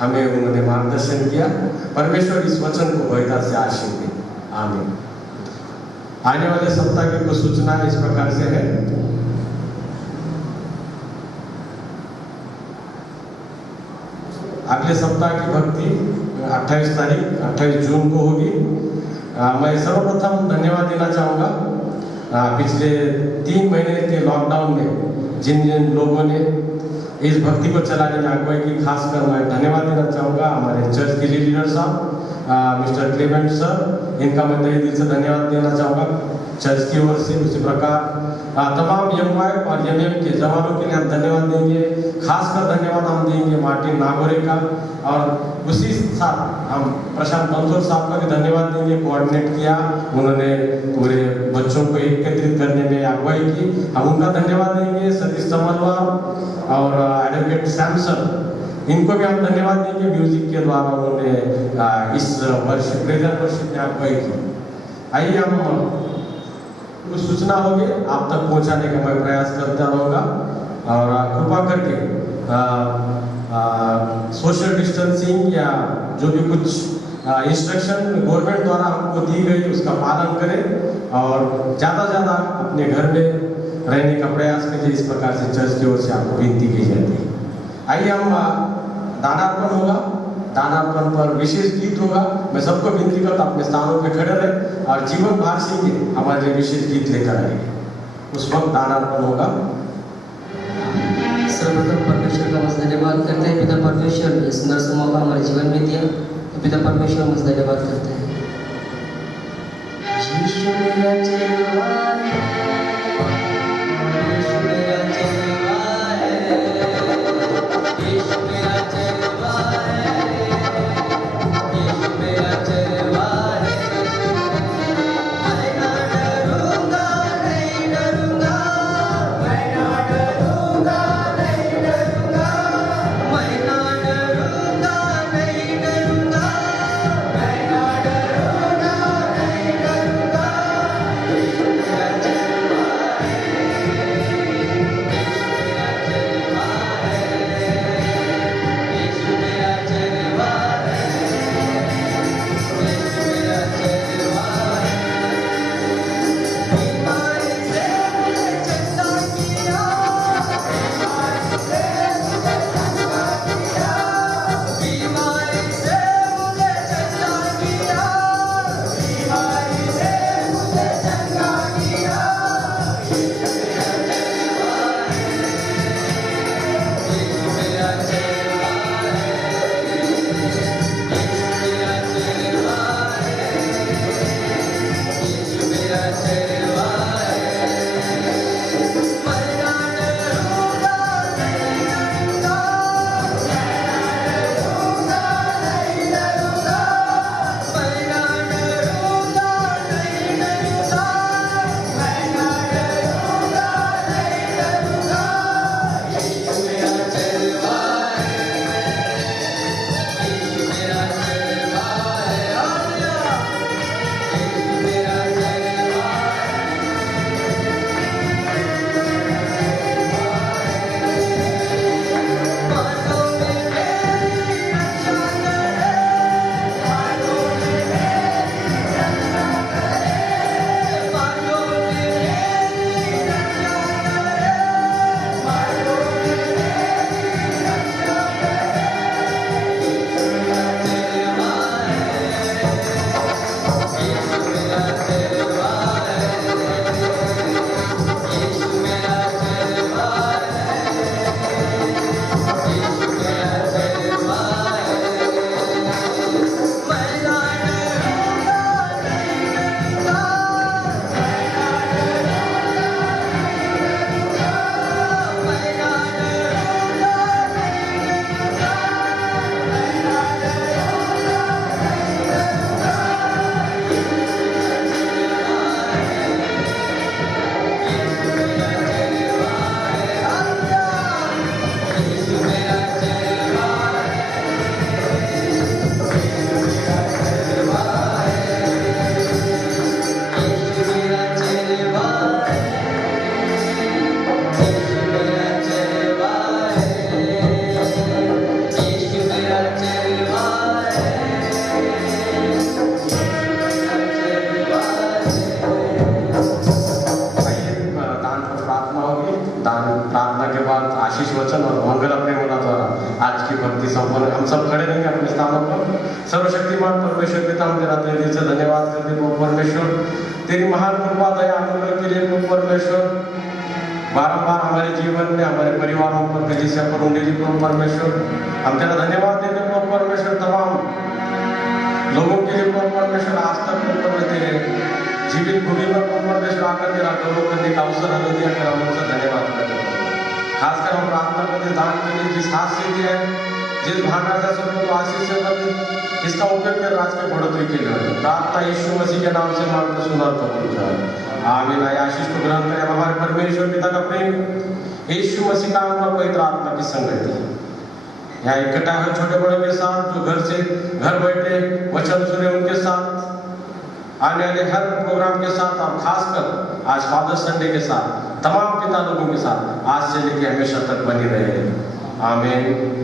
हमें उन्होंने मार्गदर्शन किया। परमेश्वर इस वचन को बहुधा से आशीष दे, आमीन। आने वाले सप्ताह की कुछ सूचना इस प्रकार से है। अगले सप्ताह की भक्ति 28 जून को होगी। मैं सर्वप्रथम धन्यवाद देना चाहूँगा पिछले 3 महीने के लॉकडाउन में जिन जिन लोगों ने इस भक्ति को चलाने में अगुवाई की, खासकर मैं धन्यवाद देना चाहूँगा हमारे चर्च के लीडर साहब मिस्टर क्लेमेंट सर, इनका मैं तहे दिल से धन्यवाद देना चाहूँगा चर्च की ओर से। उसी प्रकार तमाम यंगवाइफ और यमएम के जवानों के लिए हम धन्यवाद देंगे। खासकर धन्यवाद हम देंगे मार्टिन नागोरे का, और उसी साथ हम प्रशांत बंसोर साहब का भी धन्यवाद देंगे। कोऑर्डिनेट किया, उन्होंने पूरे बच्चों को एकत्रित करने में अगुवाई की, हम उनका धन्यवाद देंगे। सतीश समलवार और एडवोकेट सैमसन, इनको भी हम धन्यवाद देंगे। म्यूजिक के द्वारा उन्होंने इस वर्ष प्रेजेंट वर्षिप में अगुवाई की। आइए हम कुछ सूचना होगी आप तक पहुंचाने का मैं प्रयास करता रहूँगा, और कृपा करके सोशल डिस्टेंसिंग या जो भी कुछ इंस्ट्रक्शन गवर्नमेंट द्वारा हमको दी गई उसका पालन करें, और ज़्यादा ज़्यादा अपने घर में रहने का प्रयास करिए। इस प्रकार से चर्च की ओर से आपको विनती की जाती है। आइए हम दानार्पण होगा, दानार्पण पर विशेष गीत होगा। मैं सबको विनती करता अपने स्थानों पे खड़े रहे और जीवन भार सिंह के हमारे लिए विशेष गीत लेकर आएंगे। उस वक्त दानार्पण होगा। सर्वप्रथम परमेश्वर का हम धन्यवाद करते हैं। पिता परमेश्वर ने सुंदर सा मौका हमारे जीवन में दिया, तो पिता परमेश्वर हम धन्यवाद करते हैं। यीशु मेरा चेला है, यीशु मेरा चेला है, यीशु मेरा चेला है, यीशु मेरा चेला है। मैं ना डरूंगा, नहीं डरूंगा, मैं ना डरूंगा, नहीं डरूंगा, मैं ना डरूंगा, नहीं डरूंगा, मैं ना डरूंगा, नहीं डरूंगा। यीशु मेरा आशीष वचन और मंगल प्रेरणा द्वारा आज की भक्ति संपन्न। हम सब खड़े रहेंगे अपने स्थानों पर। सर्वशक्तिमान परमेश्वर पिता, हम तेरा तहे दिल से धन्यवाद करते हैं परमेश्वर, तेरी महान कृपा दया अनुग्रह के लिए परमेश्वर। बारंबार हमारे जीवन में, हमारे परिवारों पर कलीसिया पर उंडेली परमेश्वर, हम तेरा धन्यवाद देते हैं परमेश्वर। तमाम लोगों के लिए परमेश्वर आज तक तेरे जीवित भूमि पर परमेश्वर आकर तेरा गौरव करने का अवसर हमें दिया, तेरा उनसे धन्यवाद करते हैं। खासकर हम प्रार्थना करते दान के लिए जिस हाथ से दिया है, जिस भागा से सबको आशीष से बने, इसका उपयोग कर राज के बढ़ोतरी के लिए प्रार्थना यीशु मसीह के नाम से मांगते सुना तो आमीन। आशीष को ग्रहण करें। हमारे परमेश्वर पिता का प्रेम, यीशु मसीह का पवित्र आत्मा की संगति यहाँ इकट्ठा है छोटे बड़े के साथ, जो घर बैठे वचन सुने उनके साथ, आने वाले हर प्रोग्राम के साथ, और खासकर आज फादर संडे के साथ तमाम पिता लोगों के साथ आज से लेकर हमेशा तक बनी रहे। आमीन।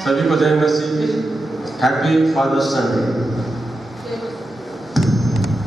सभी को जय मसीह की। Happy father's Sunday.